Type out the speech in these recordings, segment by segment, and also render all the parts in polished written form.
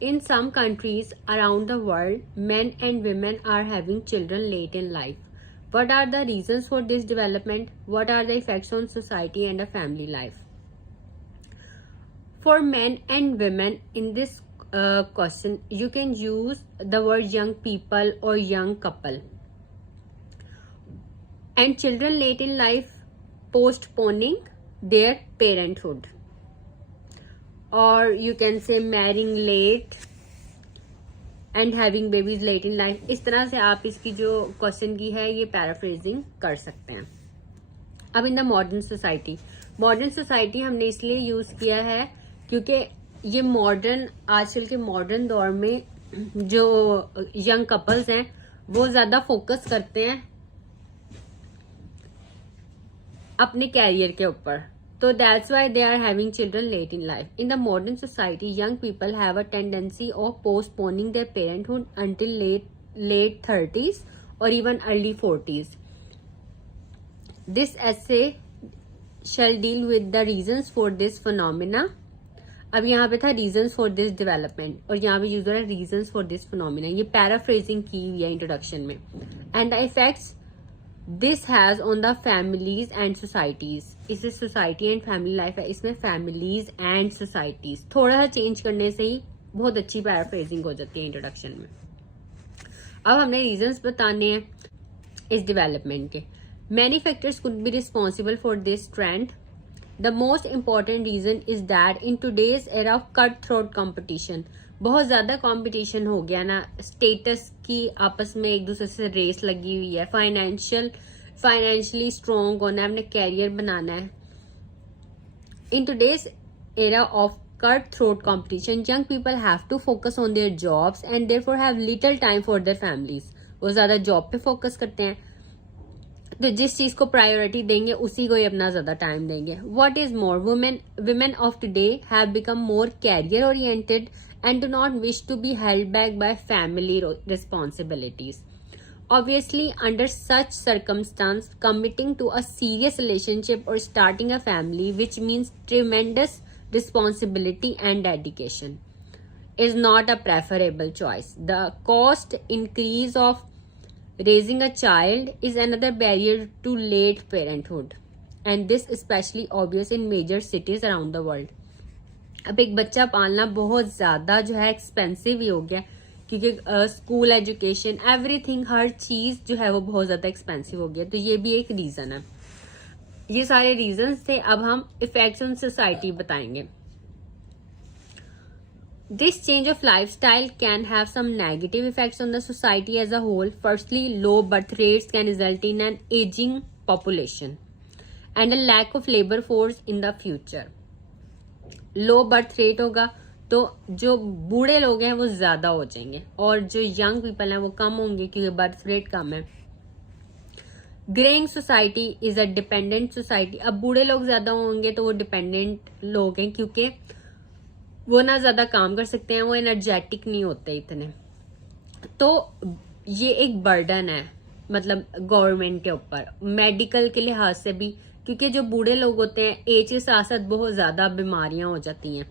In some countries around the world, men and women are having children late in life. What are the reasons for this development? What are the effects on society and a family life? For men and women, in this question, you can use the word young people or young couple. And children late in life, postponing their parenthood. Or you can say marrying late and having babies late in life. इस तरह से आप इसकी जो question की है ये paraphrasing कर सकते हैं. अब इन द मॉडर्न सोसाइटी हमने इसलिए यूज किया है क्योंकि ये मॉडर्न आजकल के मॉडर्न दौर में जो यंग कपल्स हैं वो ज्यादा फोकस करते हैं अपने कैरियर के ऊपर. So that's why they are having children late in life. In the modern society, young people have a tendency of postponing their parenthood until late 30s or even early 40s. This essay shall deal with the reasons for this phenomena. अब यहाँ पे था reasons for this development और यहाँ पे use हो रहा है reasons for this phenomena. ये paraphrasing की हुई है इंट्रोडक्शन में. And the effects this has on the families and societies. इसे सोसाइटी एंड फैमिली लाइफ है, इसमें फैमिलीज एंड सोसाइटीज थोड़ा सा चेंज करने से ही बहुत अच्छी पैराफ्रेजिंग हो जाती है इंट्रोडक्शन में. अब हमने रीजंस बताने हैं इस डेवलपमेंट के. Many factors could be responsible for this trend. The most important reason is that in today's era of cut throat competition, बहुत ज्यादा कंपटीशन हो गया ना, स्टेटस की आपस में एक दूसरे से रेस लगी हुई है, फाइनेंशियली स्ट्रॉन्ग होना है, अपने कैरियर बनाना है. In today's era of cut throat competition young people have to focus on their jobs and therefore have little time for their families. वो ज्यादा जॉब पे फोकस करते हैं तो जिस चीज को प्रायोरिटी देंगे उसी को ही अपना ज्यादा टाइम देंगे. What is more, women of today have become more career oriented and do not wish to be held back by family responsibilities. Obviously, under such circumstance, committing to a serious relationship or starting a family, which means tremendous responsibility and dedication, is not a preferable choice. The cost increase of raising a child is another barrier to late parenthood, and this especially obvious in major cities around the world. अब एक बच्चा पालना बहुत ज्यादा जो है expensive ही हो गया क्योंकि स्कूल एजुकेशन एवरीथिंग हर चीज जो है वो बहुत ज्यादा एक्सपेंसिव हो गया. तो ये भी एक रीजन है. ये सारे रीजंस थे. अब हम इफेक्ट्स ऑन सोसाइटी बताएंगे. This change of lifestyle can have some negative effects on the society as a whole. Firstly, low birth rates can result in an aging population and a lack of labor force in the future. Low birth rate होगा तो जो बूढ़े लोग हैं वो ज्यादा हो जाएंगे और जो यंग पीपल हैं वो कम होंगे क्योंकि बर्थ रेट कम है. Greying society is a dependent society. अब बूढ़े लोग ज्यादा होंगे तो वो डिपेंडेंट लोग हैं क्योंकि वो ना ज्यादा काम कर सकते हैं, वो एनर्जेटिक नहीं होते इतने. तो ये एक बर्डन है मतलब गवर्नमेंट के ऊपर मेडिकल के लिहाज से भी क्योंकि जो बूढ़े लोग होते हैं एज के साथ साथ बहुत ज्यादा बीमारियां हो जाती हैं.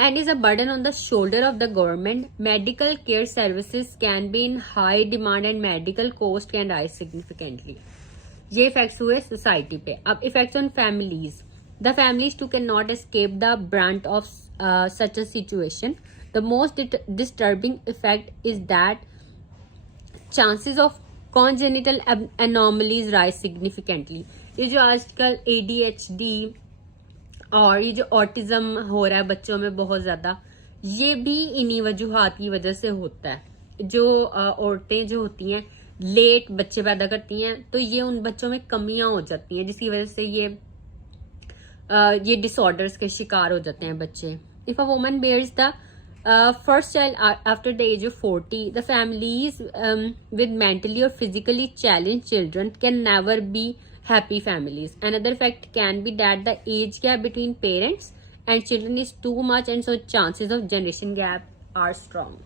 And is a burden on the shoulder of the government. Medical care services can be in high demand and medical cost can rise significantly. ये इफेक्ट्स हुए सोसाइटी पे. अब effects on families. The families too cannot escape the brunt of such a situation. The most disturbing effect is that chances of congenital anomalies rise significantly. ये जो आजकल ADHD और ये जो ऑटिज्म हो रहा है बच्चों में बहुत ज्यादा, ये भी इन्हीं वजूहात की वजह से होता है. जो औरतें जो होती हैं लेट बच्चे पैदा करती हैं तो ये उन बच्चों में कमियां हो जाती हैं जिसकी वजह से ये डिसऑर्डर्स के शिकार हो जाते हैं बच्चे. If a woman bears the first child after the age of 40, the families with mentally और physically challenge children can never be happy families. Another fact can be that the age gap between parents and children is too much, and so chances of generation gap are strong.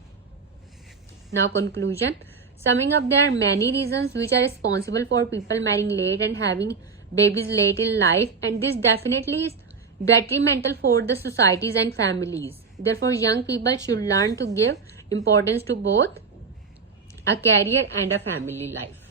Now conclusion. Summing up, there are many reasons which are responsible for people marrying late and having babies late in life, and this definitely is detrimental for the societies and families. Therefore, young people should learn to give importance to both a career and a family life.